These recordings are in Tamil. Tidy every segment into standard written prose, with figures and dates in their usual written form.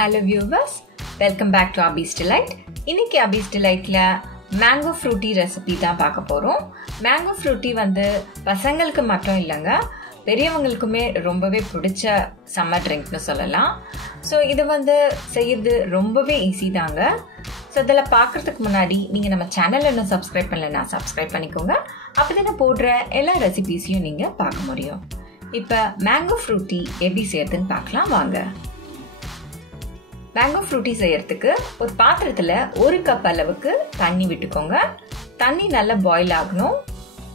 Hello viewers, welcome back to Abiz.it. இன்னைக்கு Abiz.itல mango fruity recipe தான் பார்க்க போறோம். Mango fruity வந்து பசங்களுக்கு மட்டும் இல்லங்க, பெரியவங்களுக்குமே ரொம்பவே பிடிச்ச சம்மர் ட்ரிங்க்னு சொல்லலாம். ஸோ இது வந்து செய்யறது ரொம்பவே ஈஸி தாங்க. ஸோ இதில் பார்க்குறதுக்கு முன்னாடி நீங்கள் நம்ம சேனலை இன்னும் சப்ஸ்கிரைப் பண்ணலைன்னா சப்ஸ்கிரைப் பண்ணிக்கோங்க. அப்படி நான் போடுற எல்லா ரெசிபீஸையும் நீங்கள் பார்க்க முடியும். இப்போ மேங்கோ ஃப்ரூட்டி எப்படி செய்யறதுன்னு பார்க்கலாம் வாங்க. மேங்கோ ஃப்ரூட்டி செய்யறதுக்கு ஒரு பாத்திரத்தில் 1 கப் அளவுக்கு தண்ணி விட்டுக்கோங்க. தண்ணி நல்லா பாயில் ஆகணும்.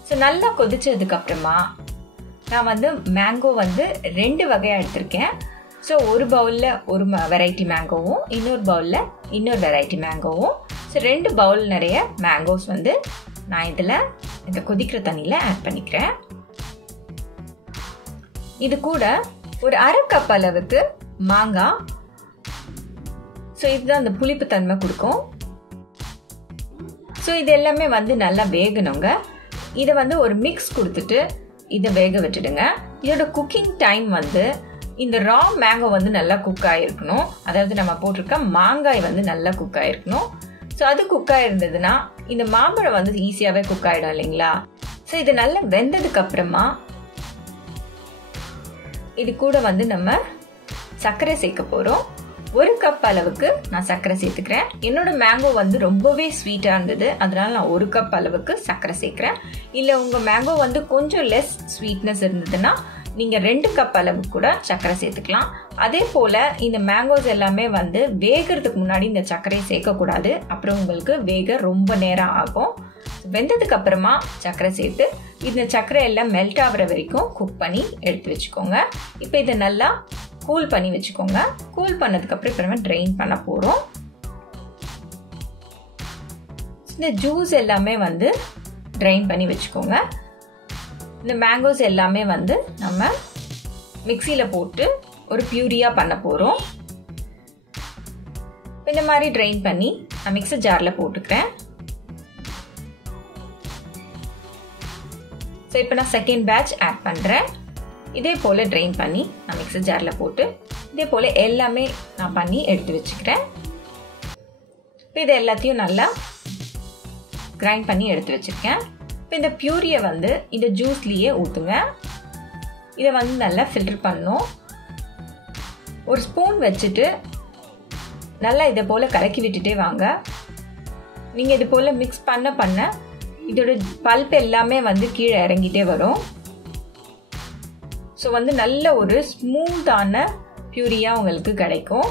ஸோ நல்லா கொதிச்சதுக்கு அப்புறமா நான் வந்து மேங்கோ வந்து 2 வகையாக எடுத்திருக்கேன். ஸோ ஒரு பவுலில் ஒரு வெரைட்டி மேங்கோவும் இன்னொரு பவுலில் இன்னொரு வெரைட்டி மேங்கோவும். ஸோ 2 பவுல் நிறைய மேங்கோஸ் வந்து நான் இதில் இந்த கொதிக்கிற தண்ணியில் ஆட் பண்ணிக்கிறேன். இது கூட ஒரு 1/2 கப் அளவுக்கு மாங்காய். ஸோ இதுதான் அந்த புளிப்பு தன்மை கொடுக்கும். ஸோ இது எல்லாமே வந்து நல்லா வேகணுங்க. இதை வந்து ஒரு மிக்ஸ் கொடுத்துட்டு இதை வேக விட்டுடுங்க. இதோட குக்கிங் டைம் வந்து இந்த ரா மேங்கோ வந்து நல்லா குக் ஆகிருக்கணும். அதாவது நம்ம போட்டிருக்க மாங்காய் வந்து நல்லா குக் ஆகிருக்கணும். ஸோ அது குக் ஆகிருந்ததுன்னா இந்த மாம்பழம் வந்து ஈஸியாகவே குக் ஆகிடும் இல்லைங்களா. ஸோ இது நல்லா வெந்ததுக்கு அப்புறமா இது கூட வந்து நம்ம சர்க்கரை சேர்க்க போகிறோம். 1 கப் அளவுக்கு நான் சர்க்கரை சேர்த்துக்கிறேன். என்னோட மேங்கோ வந்து ரொம்பவே ஸ்வீட்டாக இருந்தது, அதனால நான் 1 கப் அளவுக்கு சர்க்கரை சேர்க்குறேன். இல்லை உங்கள் மேங்கோ வந்து கொஞ்சம் லெஸ் ஸ்வீட்னஸ் இருந்ததுன்னா நீங்கள் 2 கப் அளவுக்கு கூட சர்க்கரை சேர்த்துக்கலாம். அதே போல் இந்த மேங்கோஸ் எல்லாமே வந்து வேகிறதுக்கு முன்னாடி இந்த சர்க்கரையை சேர்க்கக்கூடாது. அப்புறம் உங்களுக்கு வேக ரொம்ப நேரம் ஆகும். வெந்ததுக்கு அப்புறமா சர்க்கரை சேர்த்து இந்த சர்க்கரை எல்லாம் மெல்ட் ஆகிற வரைக்கும் குக் பண்ணி எடுத்து வச்சுக்கோங்க. இப்போ இதை நல்லா கூல் பண்ணி வச்சுக்கோங்க. கூல் பண்ணதுக்கு அப்புறம் இப்போ நம்ம ட்ரெயின் பண்ண போகிறோம். இந்த ஜூஸ் எல்லாமே வந்து ட்ரெயின் பண்ணி வச்சுக்கோங்க. இந்த மேங்கோஸ் எல்லாமே வந்து நம்ம மிக்சியில் போட்டு ஒரு பியூரியாக பண்ண போகிறோம். இந்த மாதிரி ட்ரெயின் பண்ணி நான் மிக்சர் ஜாரில் போட்டுக்கிறேன். ஸோ இப்போ நான் செகண்ட் பேட்ச் ஆட் பண்ணுறேன். இதே போல் ட்ரெயின் பண்ணி நான் மிக்சர் ஜாரில் போட்டு இதே போல் எல்லாமே நான் பண்ணி எடுத்து வச்சுக்கிறேன். இப்போ இது எல்லாத்தையும் நல்லா கிரைண்ட் பண்ணி எடுத்து வச்சுருக்கேன். இப்போ இந்த பியூரியை வந்து இந்த ஜூஸ்லேயே ஊற்றுங்க. இதை வந்து நல்லா ஃபில்டர் பண்ணணும். ஒரு ஸ்பூன் வச்சுட்டு நல்லா இதை போல் கலக்கி விட்டுட்டே வாங்க. நீங்கள் இது போல் மிக்ஸ் பண்ண இதோட பல்ப் எல்லாமே வந்து கீழே இறங்கிட்டே வரும். ஸோ வந்து நல்ல ஒரு ஸ்மூத்தான பியூரியாக உங்களுக்கு கிடைக்கும்.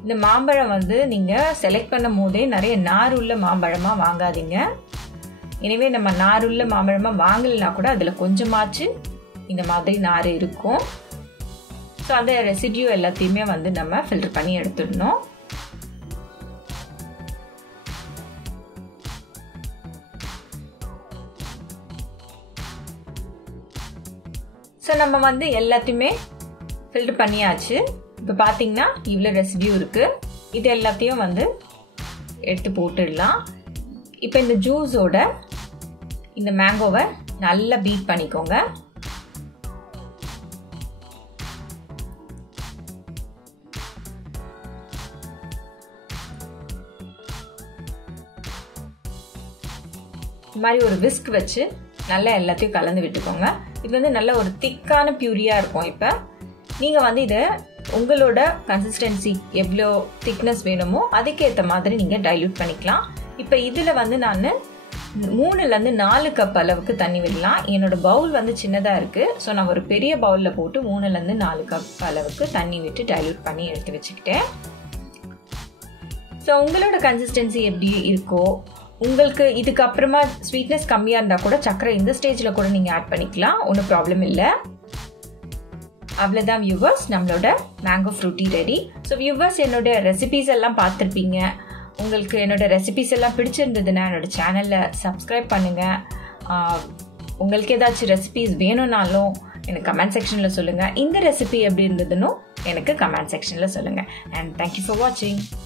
இந்த மாம்பழம் வந்து நீங்கள் செலக்ட் பண்ணும் போதே நிறைய நார் உள்ள மாம்பழமாக வாங்காதீங்க. எனவே நம்ம நார் உள்ள மாம்பழமாக வாங்கலைன்னா கூட அதில் கொஞ்சமாச்சு இந்த மாதிரி நார் இருக்கும். ஸோ அந்த ரெசிடியூ எல்லாத்தையுமே வந்து நம்ம ஃபில்டர் பண்ணி எடுத்துடணும். ஸோ நம்ம வந்து எல்லாத்தையுமே ஃபில்டர் பண்ணியாச்சு. இப்போ பார்த்தீங்கன்னா இவ்வளோ ரெசிடியூ இருக்குது. இது எல்லாத்தையும் வந்து எடுத்து போட்டுடலாம். இப்போ இந்த ஜூஸோட இந்த மேங்கோவை நல்லா பீட் பண்ணிக்கோங்க. இந்த மாதிரி ஒரு விஸ்க் வச்சு நல்லா எல்லாத்தையும் கலந்து விட்டுக்கோங்க. இது வந்து நல்ல ஒரு திக்கான பியூரியாக இருக்கும். இப்போ நீங்கள் வந்து இதை உங்களோட கன்சிஸ்டன்சி எவ்வளோ திக்னஸ் வேணுமோ அதுக்கேற்ற மாதிரி நீங்கள் டைல்யூட் பண்ணிக்கலாம். இப்போ இதில் வந்து நான் 3லேருந்து 4 கப் அளவுக்கு தண்ணி விடலாம். என்னோட பவுல் வந்து சின்னதாக இருக்குது. ஸோ நான் ஒரு பெரிய பவுலில் போட்டு 3லேருந்து 4 கப் அளவுக்கு தண்ணி விட்டு டைல்யூட் பண்ணி எடுத்து வச்சுக்கிட்டேன். ஸோ உங்களோட கன்சிஸ்டன்சி எப்படி இருக்கோ, உங்களுக்கு இதுக்கு அப்புறமா ஸ்வீட்னஸ் கம்மியாக இருந்தால் கூட சர்க்கரை இந்த ஸ்டேஜில் கூட நீங்கள் ஆட் பண்ணிக்கலாம், ஒன்றும் ப்ராப்ளம் இல்லை. அவ்வளோதான் வியூவர்ஸ், நம்மளோட mango Frooti ready. So viewers, என்னோட ரெசிபீஸ் எல்லாம் பார்த்துருப்பீங்க. உங்களுக்கு என்னோட ரெசிபீஸ் எல்லாம் பிடிச்சிருந்ததுன்னா என்னோட சேனலை சப்ஸ்கிரைப் பண்ணுங்கள். உங்களுக்கு ஏதாச்சும் ரெசிபீஸ் வேணும்னாலும் எனக்கு கமெண்ட் செக்ஷனில் சொல்லுங்கள். இந்த ரெசிபி எப்படி இருந்ததுன்னு எனக்கு கமெண்ட் செக்ஷனில் சொல்லுங்கள். அண்ட் தேங்க்யூ ஃபார் வாட்சிங்.